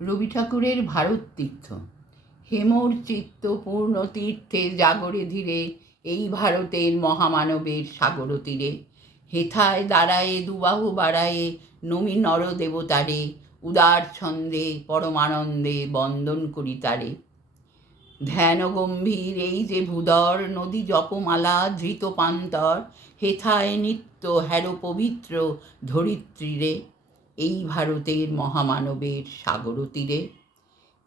রবি ঠাকুরের ভারত তীর্থ। হেমর চিত্ত পূর্ণ তীর্থে জাগরে ধীরে, এই ভারতের মহামানবের সাগর তীরে। হেথায় দাঁড়ায়ে দুবাহু বাড়ায়ে, নমি নর দেবতারে, উদার ছন্দে পরমানন্দে বন্দন করি তারে। ধ্যান গম্ভীর এই যে ভূধর, নদী জপমালা ধৃত পান্তর, হেথায় নিত্য হ্যার পবিত্র ধরিত্রীরে, এই ভারতের মহামানবের সাগর তীরে।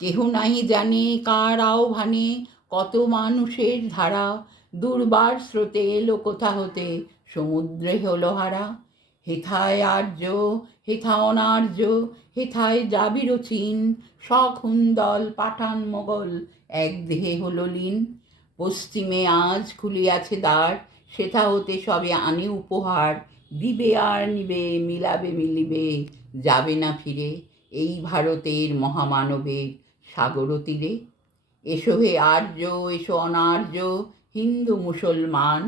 কেহ নাহি জানে কার আহ্বানে, কত মানুষের ধারা, দুর্বার স্রোতে এলো কোথা হতে, সমুদ্রে হলো হারা। হেথায় আর্য, হেথা অনার্য, হেথায় দ্রাবিড় চীন, সখুন্দল পাঠান মোগল এক দেহে হলো লীন। পশ্চিমে আজ খুলিয়াছে দ্বার, সেথা হতে সবে আনে উপহার, দিবে আর নিবে মিলাবে মিলিবে, যাবে না ফিরে, এই ভারতের মহামানবের সাগর তীরে। এসো হে আর্য, এসো অনার্য, হিন্দু মুসলমান,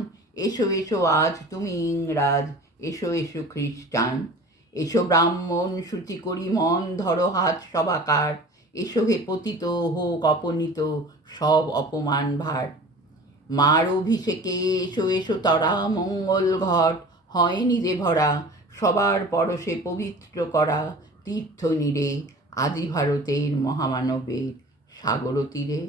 এসো এসো আজ তুমি ইংরাজ, এসো এসো খ্রিস্টান। এসো ব্রাহ্মণ শুচি করি মন, ধরো হাত সবাকার, এসো হে পতিত হোক অপনীত সব অপমান ভার। মার অভিষেকে এসো এসো তরা, মঙ্গল ঘট হয়নি যে ভরা, সবার পরশে পবিত্র করা তীর্থ নীরে, আদি ভারতের মহামানবের সাগর তীরে।